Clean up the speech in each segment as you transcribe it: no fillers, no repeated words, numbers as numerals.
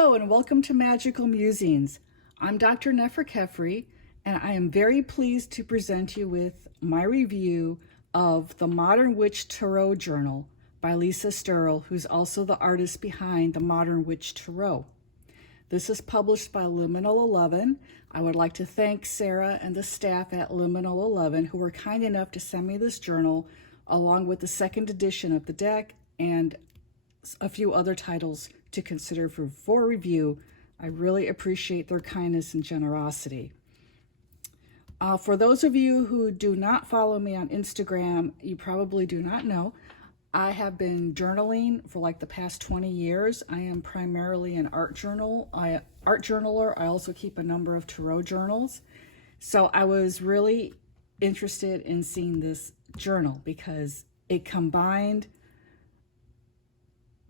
Hello and welcome to Magical Musings. I'm Dr. Nefer Khepri, and I am very pleased to present you with my review of the Modern Witch Tarot Journal by Lisa Sterl, who's also the artist behind the Modern Witch Tarot. This is published by Liminal 11. I would like to thank Sarah and the staff at Liminal 11 who were kind enough to send me this journal along with the second edition of the deck and a few other titles to consider for review. I really appreciate their kindness and generosity. For those of you who do not follow me on Instagram, you probably do not know, I have been journaling for like the past 20 years. I am primarily an art journaler. I also keep a number of tarot journals. So I was really interested in seeing this journal because it combined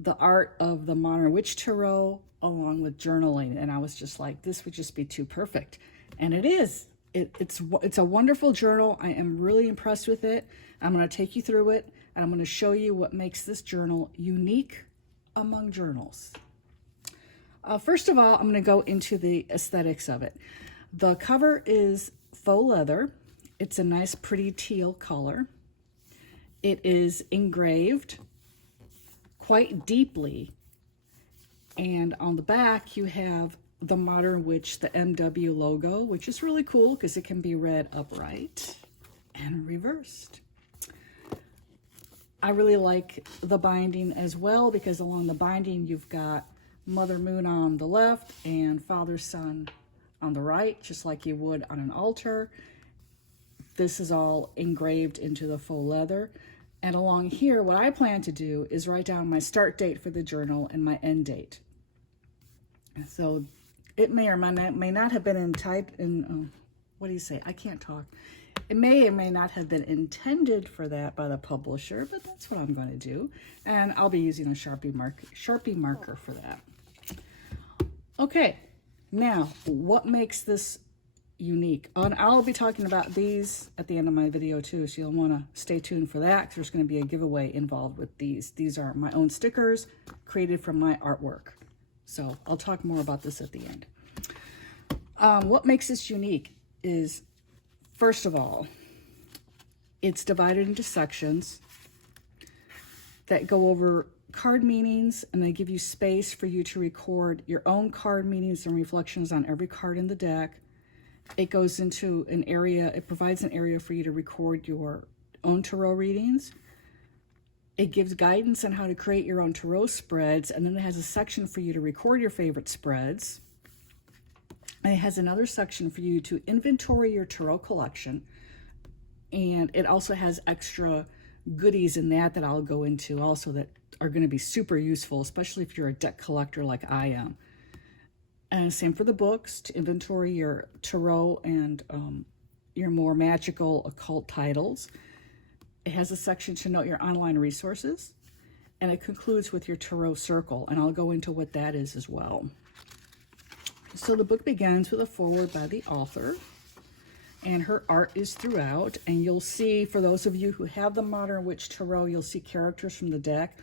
the art of the Modern Witch Tarot along with journaling, and I was just like, this would just be too perfect. And it is. It's a wonderful journal. I am really impressed with it. I'm going to take you through it, and I'm going to show you what makes this journal unique among journals. First of all, I'm going to go into the aesthetics of it. The cover is faux leather. It's a nice pretty teal color. It is engraved quite deeply, and on the back you have the Modern Witch, the MW logo, which is really cool because it can be read upright and reversed. I really like the binding as well because along the binding you've got Mother Moon on the left and Father Sun on the right, just like you would on an altar. This is all engraved into the faux leather. And along here, what I plan to do is write down my start date for the journal and my end date. So it may or may not have been what do you say? I can't talk. It may or may not have been intended for that by the publisher, but that's what I'm going to do. And I'll be using a Sharpie marker for that. Okay, now what makes this unique? And I'll be talking about these at the end of my video too, so you'll want to stay tuned for that because there's going to be a giveaway involved with these. These are my own stickers created from my artwork. So I'll talk more about this at the end. What makes this unique is, first of all, it's divided into sections that go over card meanings, and they give you space for you to record your own card meanings and reflections on every card in the deck. It goes into an area, it provides an area for you to record your own tarot readings. It gives guidance on how to create your own tarot spreads, and then it has a section for you to record your favorite spreads. And it has another section for you to inventory your tarot collection. And it also has extra goodies in that I'll go into also that are going to be super useful, especially if you're a deck collector like I am. And same for the books, to inventory your tarot and your more magical occult titles. It has a section to note your online resources, and it concludes with your tarot circle, and I'll go into what that is as well. So the book begins with a foreword by the author, and her art is throughout, and you'll see, for those of you who have the Modern Witch Tarot, you'll see characters from the deck.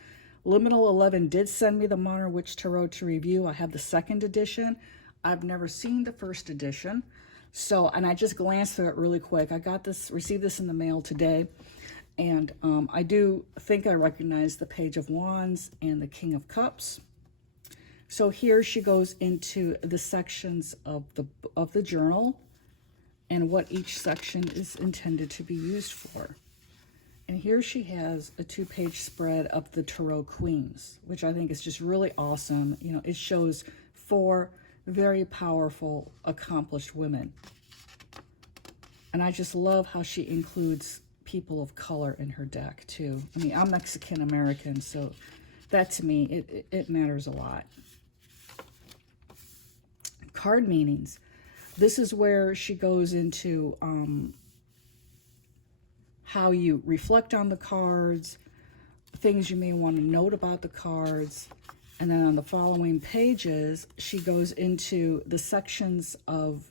Liminal 11 did send me the Modern Witch Tarot to review. I have the second edition. I've never seen the first edition. So, and I just glanced through it really quick. I received this in the mail today. And I do think I recognize the Page of Wands and the King of Cups. So here she goes into the sections of the journal and what each section is intended to be used for. And here she has a 2-page spread of the Tarot Queens, which I think is just really awesome. You know, it shows 4 very powerful, accomplished women. And I just love how she includes people of color in her deck too. I mean, I'm Mexican American, so that to me, it matters a lot. Card meanings. This is where she goes into how you reflect on the cards, things you may want to note about the cards. And then on the following pages, she goes into the sections of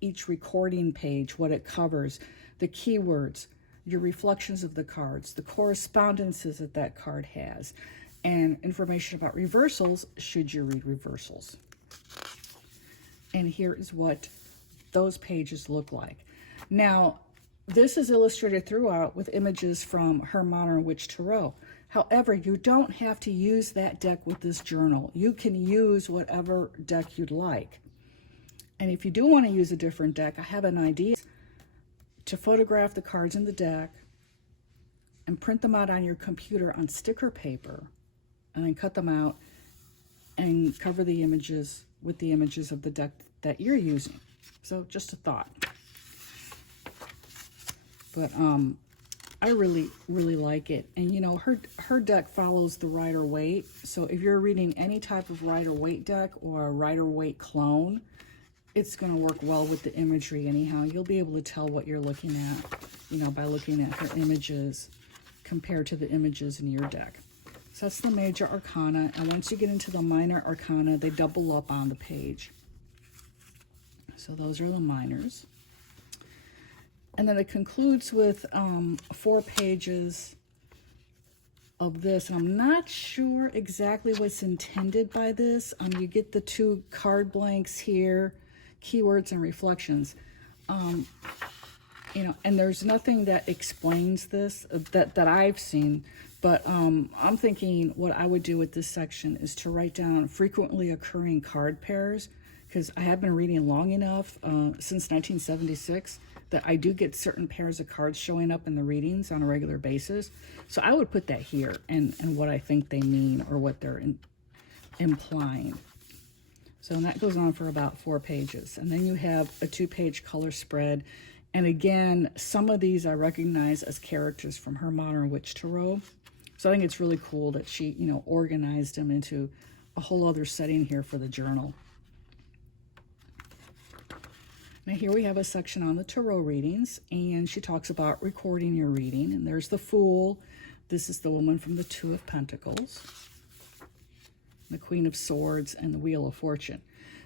each recording page, what it covers, the keywords, your reflections of the cards, the correspondences that card has, and information about reversals should you read reversals. And here is what those pages look like. Now, this is illustrated throughout with images from Her Modern Witch Tarot. However, you don't have to use that deck with this journal. You can use whatever deck you'd like. And if you do want to use a different deck, I have an idea to photograph the cards in the deck and print them out on your computer on sticker paper, and then cut them out and cover the images with the images of the deck that you're using. So just a thought. But I really like it. And you know, her deck follows the Rider-Waite. So if you're reading any type of Rider-Waite deck or a Rider-Waite clone, it's going to work well with the imagery anyhow. You'll be able to tell what you're looking at, you know, by looking at her images compared to the images in your deck. So that's the major arcana. And once you get into the minor arcana, they double up on the page. So those are the minors. And then it concludes with 4 pages of this. And I'm not sure exactly what's intended by this. You get the 2 card blanks here, keywords and reflections. You know, and there's nothing that explains this that I've seen. But I'm thinking what I would do with this section is to write down frequently occurring card pairs, because I have been reading long enough since 1976 that I do get certain pairs of cards showing up in the readings on a regular basis. So I would put that here and what I think they mean or what they're implying. So and that goes on for about 4 pages. And then you have a 2-page color spread. And again, some of these I recognize as characters from Her Modern Witch Tarot. So I think it's really cool that she, you know, organized them into a whole other setting here for the journal. Now here we have a section on the tarot readings, and she talks about recording your reading. And there's the Fool. This is the woman from the 2 of Pentacles, the Queen of Swords, and the Wheel of Fortune.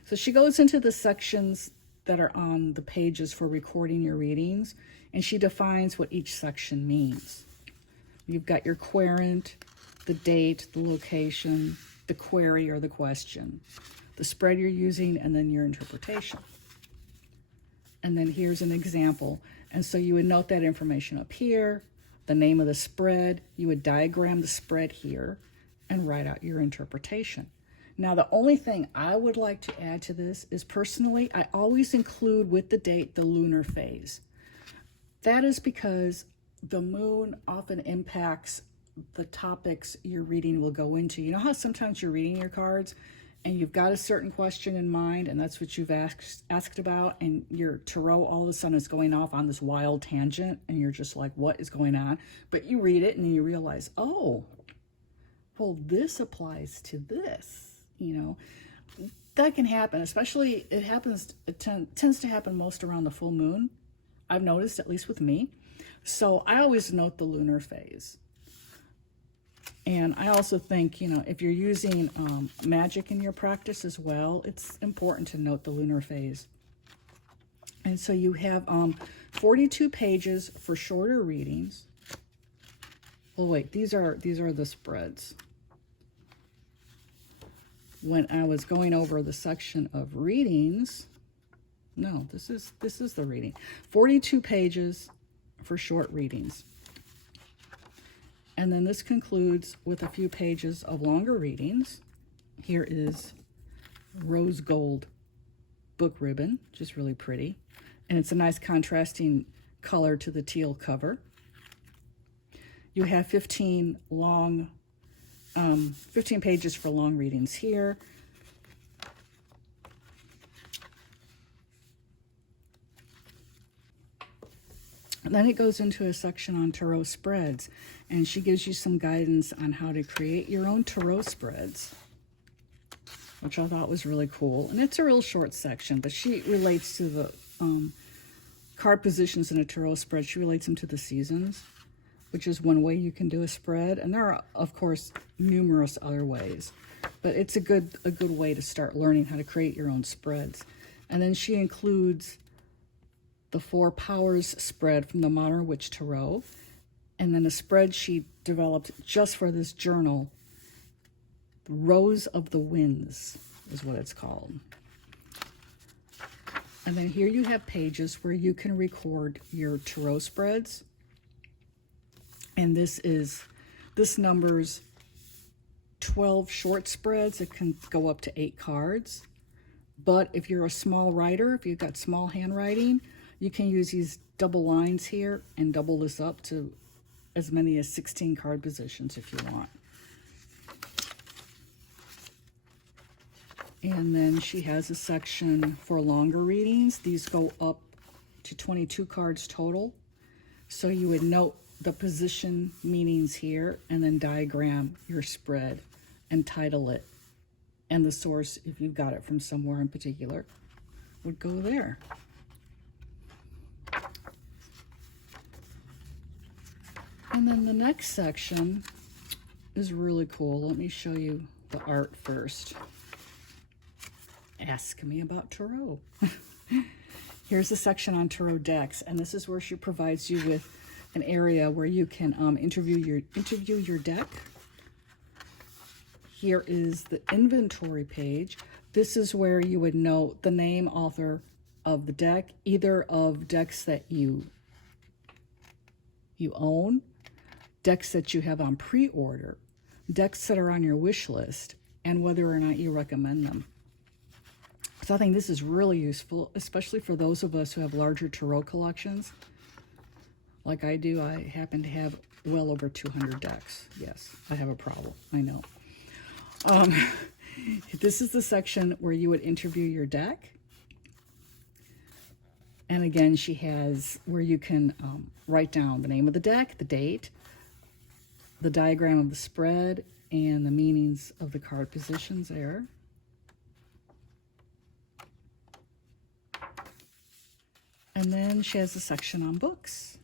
So she goes into the sections that are on the pages for recording your readings, and she defines what each section means. You've got your querent, the date, the location, the query or the question, the spread you're using, and then your interpretation. And then here's an example. And so you would note that information up here, the name of the spread. You would diagram the spread here and write out your interpretation. Now, the only thing I would like to add to this is personally, I always include with the date the lunar phase. That is because the moon often impacts the topics your reading will go into. You know how sometimes you're reading your cards and you've got a certain question in mind, and that's what you've asked about, and your tarot all of a sudden is going off on this wild tangent, and you're just like, what is going on? But you read it, and then you realize, oh, well, this applies to this, you know. That can happen, especially it tends to happen most around the full moon, I've noticed, at least with me. So I always note the lunar phase. And I also think, you know, if you're using magic in your practice as well, it's important to note the lunar phase. And so you have 42 pages for shorter readings. Oh wait, these are the spreads. When I was going over the section of readings, no, this is the reading. 42 pages for short readings. And then this concludes with a few pages of longer readings. Here is rose gold book ribbon, which is really pretty. And it's a nice contrasting color to the teal cover. You have 15 pages for long readings here. And then it goes into a section on tarot spreads, and she gives you some guidance on how to create your own tarot spreads, which I thought was really cool. And it's a real short section, but she relates to the card positions in a tarot spread. She relates them to the seasons, which is one way you can do a spread. And there are, of course, numerous other ways, but it's a good way to start learning how to create your own spreads. And then she includes the 4 Powers spread from the Modern Witch Tarot, and then a spread she developed just for this journal, Rose of the Winds. is what it's called. And then here you have pages where you can record your tarot spreads. And this numbers 12 short spreads. It can go up to 8 cards. But if you're a small writer, if you've got small handwriting, you can use these double lines here and double this up to as many as 16 card positions if you want. And then she has a section for longer readings. These go up to 22 cards total. So you would note the position meanings here and then diagram your spread and title it. And the source, if you've got it from somewhere in particular, would go there. And then the next section is really cool. Let me show you the art first. Ask me about tarot. Here's a section on Tarotdex, and this is where she provides you with an area where you can interview your deck. Here is the inventory page. This is where you would note the name, author of the deck, either of decks that you own, decks that you have on pre-order, decks that are on your wish list, and whether or not you recommend them. So I think this is really useful, especially for those of us who have larger tarot collections. Like I do, I happen to have well over 200 decks. Yes, I have a problem, I know. This is the section where you would interview your deck. And again, she has where you can write down the name of the deck, the date, the diagram of the spread, and the meanings of the card positions there. And then she has a section on books.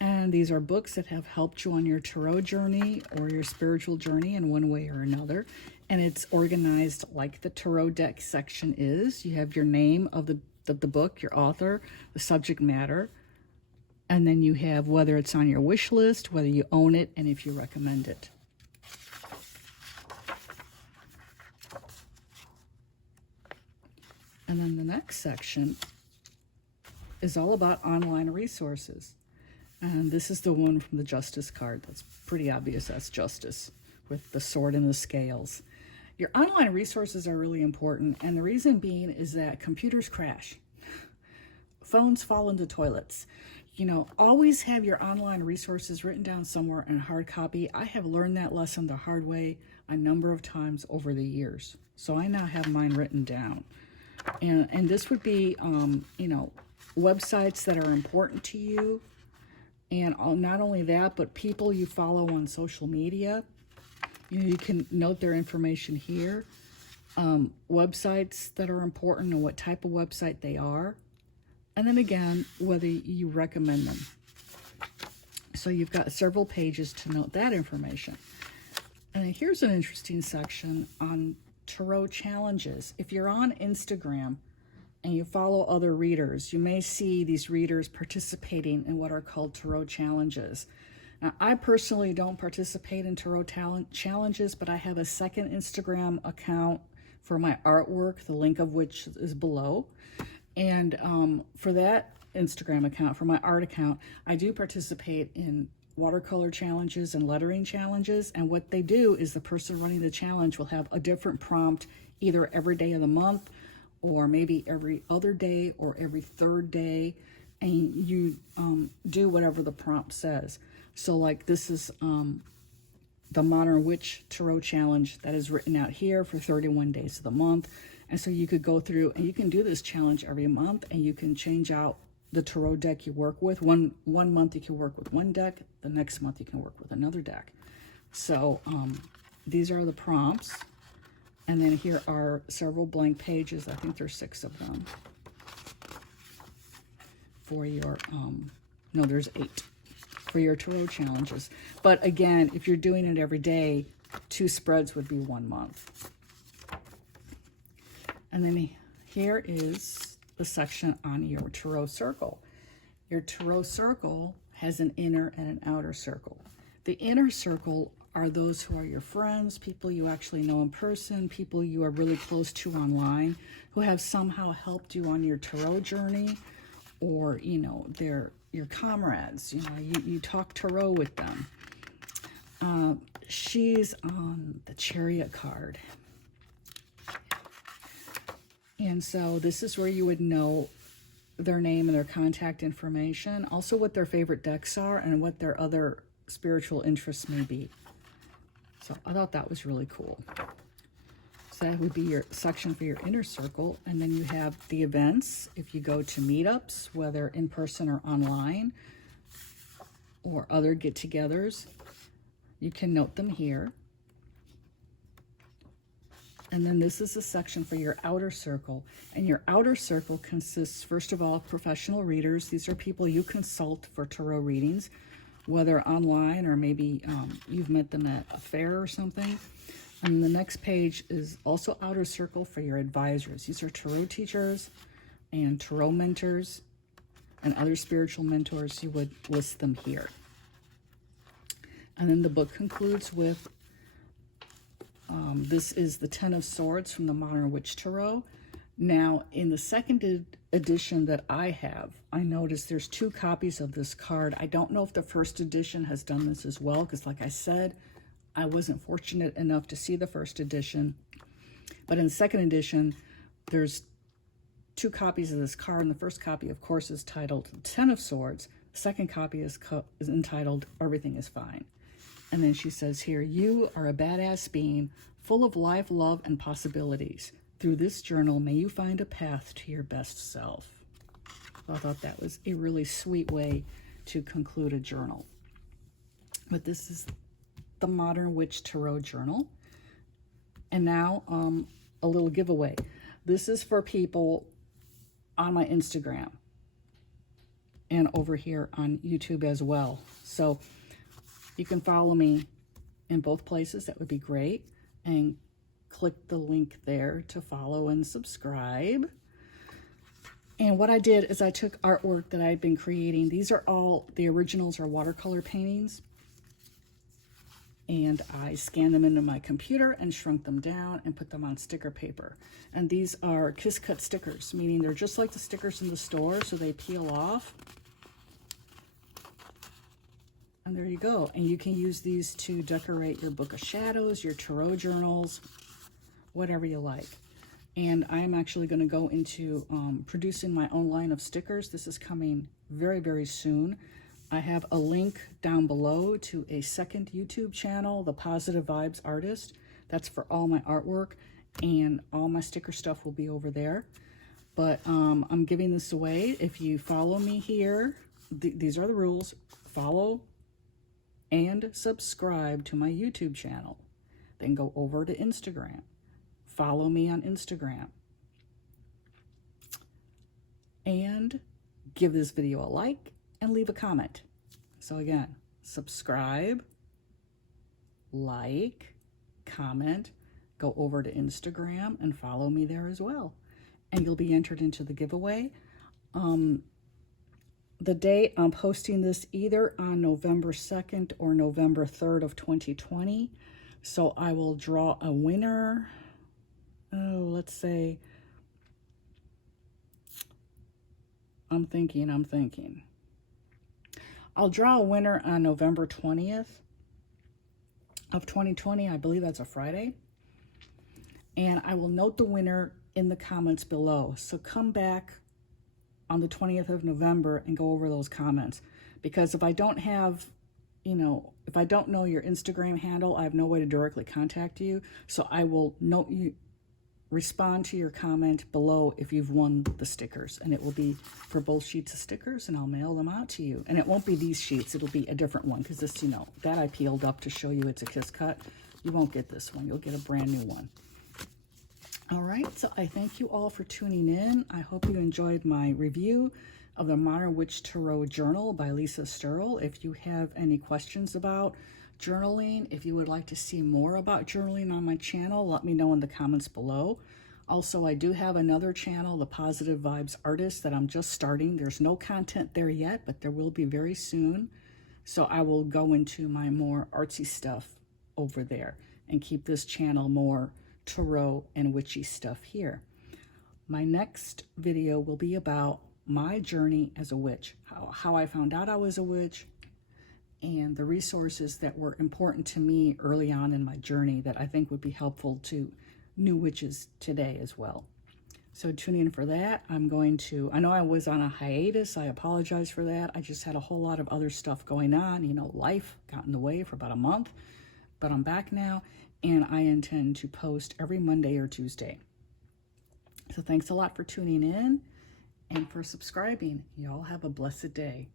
And these are books that have helped you on your tarot journey or your spiritual journey in one way or another. And it's organized like the Tarotdex section is. You have your name of the book, your author, the subject matter, and then you have whether it's on your wish list, whether you own it, and if you recommend it. And then the next section is all about online resources. And this is the one from the Justice card. That's pretty obvious, that's Justice, with the sword and the scales. Your online resources are really important, and the reason being is that computers crash. Phones fall into toilets. You know, always have your online resources written down somewhere in hard copy. I have learned that lesson the hard way a number of times over the years. So I now have mine written down. And this would be, you know, websites that are important to you. And not only that, but people you follow on social media. You know, you can note their information here. Websites that are important and what type of website they are. And then again, whether you recommend them. So you've got several pages to note that information. And then here's an interesting section on tarot challenges. If you're on Instagram and you follow other readers, you may see these readers participating in what are called tarot challenges. Now, I personally don't participate in tarot challenges, but I have a second Instagram account for my artwork, the link of which is below. And for that Instagram account, for my art account, I do participate in watercolor challenges and lettering challenges. And what they do is the person running the challenge will have a different prompt either every day of the month, or maybe every other day, or every third day. And you do whatever the prompt says. So like this is the Modern Witch Tarot Challenge that is written out here for 31 days of the month. And so you could go through and you can do this challenge every month, and you can change out the tarot deck you work with. One month you can work with one deck, the next month you can work with another deck. So these are the prompts. And then here are several blank pages. I think there's 6 of them for your, no, there's 8 for your tarot challenges. But again, if you're doing it every day, 2 spreads would be 1 month. And then here is the section on your tarot circle. Your tarot circle has an inner and an outer circle. The inner circle are those who are your friends, people you actually know in person, people you are really close to online, who have somehow helped you on your tarot journey, or, you know, they're your comrades. You know, you talk tarot with them. She's on the Chariot card. And so this is where you would know their name and their contact information, also what their favorite decks are and what their other spiritual interests may be. So I thought that was really cool. So that would be your section for your inner circle. And then you have the events. If you go to meetups, whether in person or online, or other get-togethers, you can note them here. And then this is a section for your outer circle. And your outer circle consists, first of all, of professional readers. These are people you consult for tarot readings, whether online or maybe you've met them at a fair or something. And the next page is also outer circle for your advisors. These are tarot teachers and tarot mentors and other spiritual mentors. You would list them here. And then the book concludes with this is the Ten of Swords from the Modern Witch Tarot. Now, in the second edition that I have, I noticed there's 2 copies of this card. I don't know if the first edition has done this as well, because like I said, I wasn't fortunate enough to see the first edition. But in the second edition, there's 2 copies of this card, and the first copy, of course, is titled Ten of Swords. The second copy is entitled Everything is Fine. And then she says here, you are a badass being full of life, love, and possibilities. Through this journal, may you find a path to your best self. So I thought that was a really sweet way to conclude a journal. But this is the Modern Witch Tarot Journal. And now a little giveaway. This is for people on my Instagram and over here on YouTube as well. So you can follow me in both places. That would be great. And click the link there to follow and subscribe. And what I did is I took artwork that I've been creating. These are all, the originals are watercolor paintings. And I scanned them into my computer and shrunk them down and put them on sticker paper. And these are kiss cut stickers, meaning they're just like the stickers in the store, so they peel off. And there you go. And you can use these to decorate your book of shadows, your tarot journals, whatever you like. And I'm actually going to go into producing my own line of stickers. This is coming very, very soon. I have a link down below to a second YouTube channel, The Positive Vibes Artist. That's for all my artwork, and all my sticker stuff will be over there. But I'm giving this away. If you follow me here, these are the rules. Follow and subscribe to my YouTube channel. Then go over to Instagram. Follow me on Instagram. And give this video a like and leave a comment. So again, subscribe, like, comment, go over to Instagram and follow me there as well. And you'll be entered into the giveaway. The date, I'm posting this either on November 2nd or November 3rd of 2020. So I will draw a winner. Oh, let's say, I'm thinking. I'll draw a winner on November 20th of 2020. I believe that's a Friday. And I will note the winner in the comments below. So come back on the 20th of November and go over those comments. Because if I don't have, if I don't know your Instagram handle, I have no way to directly contact you. So I will note you, respond to your comment below if you've won the stickers, and it will be for both sheets of stickers, and I'll mail them out to you. And it won't be these sheets, it'll be a different one, because this, that I peeled up to show you it's a kiss cut. You won't get this one, you'll get a brand new one. All right, so I thank you all for tuning in. I hope you enjoyed my review of the Modern Witch Tarot Journal by Lisa Sterl. If you have any questions about journaling, if you would like to see more about journaling on my channel, let me know in the comments below. Also, I do have another channel, The Positive Vibes Artist, that I'm just starting. There's no content there yet, but there will be very soon. So I will go into my more artsy stuff over there and keep this channel more tarot and witchy stuff here. My next video will be about my journey as a witch, how I found out I was a witch, and the resources that were important to me early on in my journey that I think would be helpful to new witches today as well. So tune in for that. I know I was on a hiatus. I apologize for that. I just had a whole lot of other stuff going on. You know, life got in the way for about a month, but I'm back now, and I intend to post every Monday or Tuesday. So thanks a lot for tuning in and for subscribing. Y'all have a blessed day.